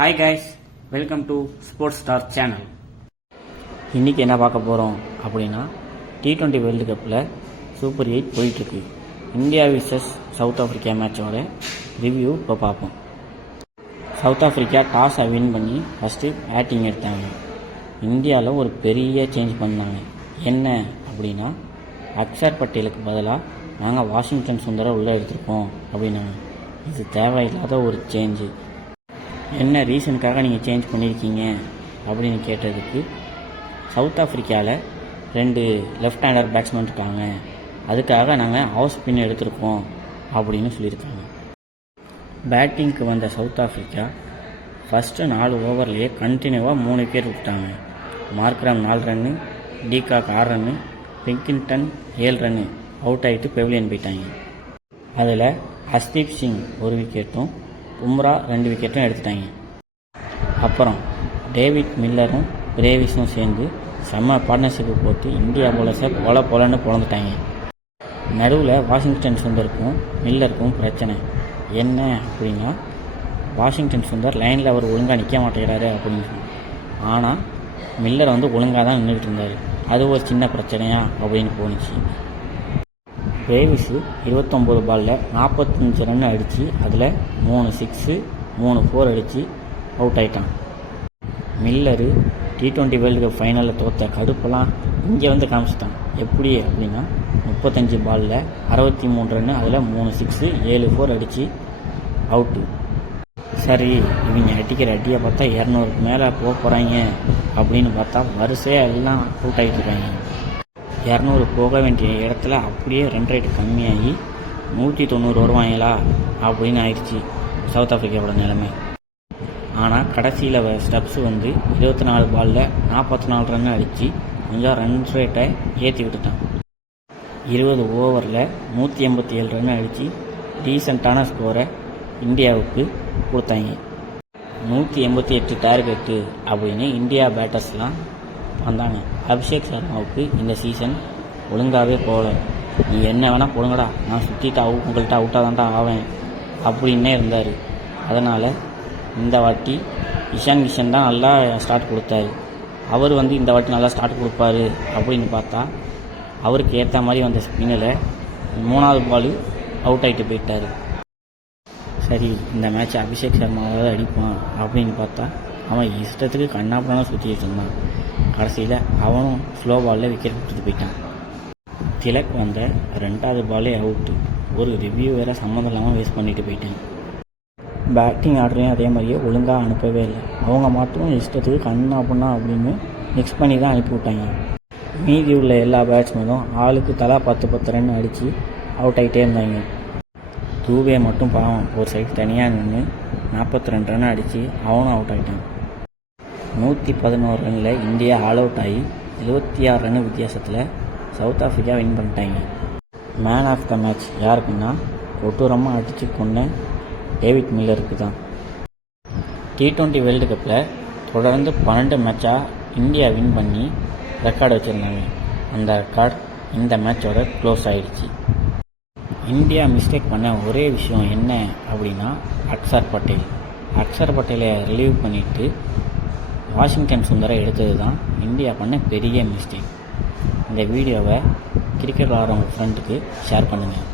Hi guys, welcome to sports star channel. இன்றைக்கி என்ன பார்க்க போகிறோம் அப்படின்னா, T20 வேர்ல்டு கப்பில் சூப்பர் 8 போயிட்டுருக்கு. இந்தியா விசஸ் சவுத் ஆஃப்ரிக்கா மேட்சோட ரிவ்யூ இப்போ பார்ப்போம். சவுத் ஆஃப்ரிக்கா டாஸை வின் பண்ணி ஃபஸ்ட்டு பேட்டிங் எடுத்தாங்க. இந்தியாவில் ஒரு பெரிய சேஞ்ச் பண்ணாங்க. என்ன அப்படின்னா, அக்ஷர் பட்டேலுக்கு பதிலாக நாங்கள் வாஷிங்டன் சுந்தரை உள்ளே எடுத்திருக்கோம் அப்படின்னாங்க. இது தேவையில்லாத ஒரு சேஞ்சு. என்ன ரீசனுக்காக நீங்கள் சேஞ்ச் பண்ணியிருக்கீங்க அப்படின்னு கேட்டதுக்கு, சவுத் ஆஃப்ரிக்காவில் 2 லெஃப்ட் ஹேண்டர் பேட்ஸ்மேன் இருக்காங்க, அதுக்காக நாங்கள் ஆஃப் ஸ்பின் எடுத்திருக்கோம் அப்படின்னு சொல்லியிருக்காங்க. பேட்டிங்க்கு வந்த சவுத் ஆஃப்ரிக்கா ஃபஸ்ட்டு 4 ஓவர்லேயே கண்டினியூவாக 3 விக்கெட் விட்டாங்க. மார்க்ரம் 4 ரன்னு, டிகாக் 6 ரன்னு, பிங்கிங்டன் 7 ரன்னு அவுட் ஆகிட்டு பெவிலியன் போயிட்டாங்க. அதில் ஹர்ஷ்தீப் சிங் 1 விக்கெட்டும் பும்ரா 2 விக்கெட்டும் எடுத்துட்டாங்க. அப்புறம் டேவிட் மில்லரும் பிரேவிஸும் சேர்ந்து செம்ம பார்ட்னர்ஷிப்பு போட்டு இந்தியா போலர்ஸை பொலன்னு பொழந்துட்டாங்க. நடுவில் வாஷிங்டன் சுந்தருக்கும் மில்லருக்கும் பிரச்சனை. என்ன அப்படின்னா, வாஷிங்டன் சுந்தர் லைனில் அவர் ஒழுங்காக நிற்க மாட்டேங்கிறாரு அப்படின்னு சொன்னார். ஆனால் மில்லர் ஒழுங்காக தான் நின்றுட்டு இருந்தார். அது ஒரு சின்ன பிரச்சனையா அப்படின்னு போணுச்சு. பிரேவிஸு 29 பாலில் 45 ரன் அடித்து அதில் 3 6 3 4 அடித்து அவுட் ஆகிட்டான். மில்லரு T20 வேர்ல்டு கப் ஃபைனலில் தோற்ற கடுப்பெல்லாம் இங்கே காமிச்சிட்டான். எப்படி அப்படின்னா, 35 பாலில் 63 ரன்னு அதில் 3 6 7 4 அடித்து அவுட்டு. சரி, இவங்க அடிக்கிற அடியை பார்த்தா 200க்கு மேலே போக போகிறாங்க அப்படின்னு பார்த்தா வரிசையாக எல்லாம் அவுட் ஆகிட்டு இருக்காங்க. 200 போக வேண்டிய இடத்துல அப்படியே ரன் ரேட்டு கம்மியாகி 190 வருவாங்களா அப்படின்னு ஆயிடுச்சு சவுத் ஆஃப்ரிக்காவோட நிலைமை. ஆனால் கடைசியில் ஸ்டப்ஸ் 24 பாலில் 44 ரன் அடித்து கொஞ்சம் ரன் ரேட்டை ஏற்றி விட்டுட்டான். 20 ஓவரில் 187 ரன் அடித்து டீசெண்டான ஸ்கோரை இந்தியாவுக்கு கொடுத்தாங்க. 188 டார்கெட்டு அப்படின்னு இந்தியா பேட்டர்ஸ்லாம் வந்தாங்க. அபிஷேக் சர்மாவுக்கு இந்த சீசன் ஒழுங்காகவே போகல. நீ என்ன வேணால் போடுங்கடா, நான் சுற்றிட்டு உங்கள்கிட்ட அவுட்டாக தான்டா ஆவேன் அப்படின்னே இருந்தார். அதனால் இந்த வாட்டி இஷான் கிஷன் தான் நல்லா ஸ்டார்ட் கொடுத்தாரு. அவர் இந்த வாட்டி நல்லா ஸ்டார்ட் கொடுப்பாரு அப்படின்னு பார்த்தா, அவருக்கு ஏற்ற மாதிரி வந்த ஸ்பின்னில் 3வது பால் அவுட் ஆகிட்டு போயிட்டார். சரி, இந்த மேட்ச் அபிஷேக் சர்மாவாவது அடிப்பான் அப்படின்னு பார்த்தா, அவன் இஷ்டத்துக்கு கண்ணாப்பண்ணாக சுற்றிட்டு இருந்தான். கடைசியில் அவனும் ஸ்லோ பாலில் விக்கெட் கொடுத்துட்டு போயிட்டான். திலக் 2வது பாலே அவுட்டு. ஒரு ரிவ்யூ வேறு சம்மந்தம் இல்லாமல் வேஸ்ட் பண்ணிட்டு போயிட்டான். பேட்டிங் ஆர்டரையும் அதே மாதிரியே ஒழுங்காக அனுப்பவே இல்லை. அவங்க மட்டும் இஷ்டத்துக்கு கண்ணாப்பண்ணா அப்படின்னு மிக்ஸ் பண்ணி தான் அனுப்பி விட்டாங்க. மீதி உள்ள எல்லா பேட்ஸ்மேனும் ஆளுக்கு தலா 10 ரன் அடித்து அவுட் ஆகிட்டே இருந்தாங்க. தூவே மட்டும் பாவம் ஒரு சைடு தனியாக நின்று 42 ரன் அடித்து அவனும் அவுட் ஆகிட்டான். 111 ரனில் இந்தியா ஆல் அவுட் ஆகி 76 ரன் வித்தியாசத்தில் சவுத் ஆஃப்ரிக்கா வின் பண்ணிட்டாங்க. மேன் ஆஃப் த மேட்ச் யாருக்குன்னா, கொடூரமாக அடித்து கொண்ட டேவிட் மில்லருக்கு தான். T20 வேர்ல்டு கப்பில் தொடர்ந்து 12 மேட்சாக இந்தியா வின் பண்ணி ரெக்கார்டு வச்சுருந்தாங்க. அந்த ரெக்கார்டு இந்த மேட்சோட க்ளோஸ் ஆகிடுச்சு. இந்தியா மிஸ்டேக் பண்ண ஒரே விஷயம் என்ன அப்படின்னா, அக்ஷர் பட்டேலை ரிலீவ் பண்ணிவிட்டு வாஷிங்டன் சுந்தரை எடுத்தது தான் இந்தியா பண்ண பெரிய மிஸ்டேக். இந்த வீடியோவை கிரிக்கெட் விளையாடுறவங்க ஃப்ரெண்டுக்கு ஷேர் பண்ணுங்கள்.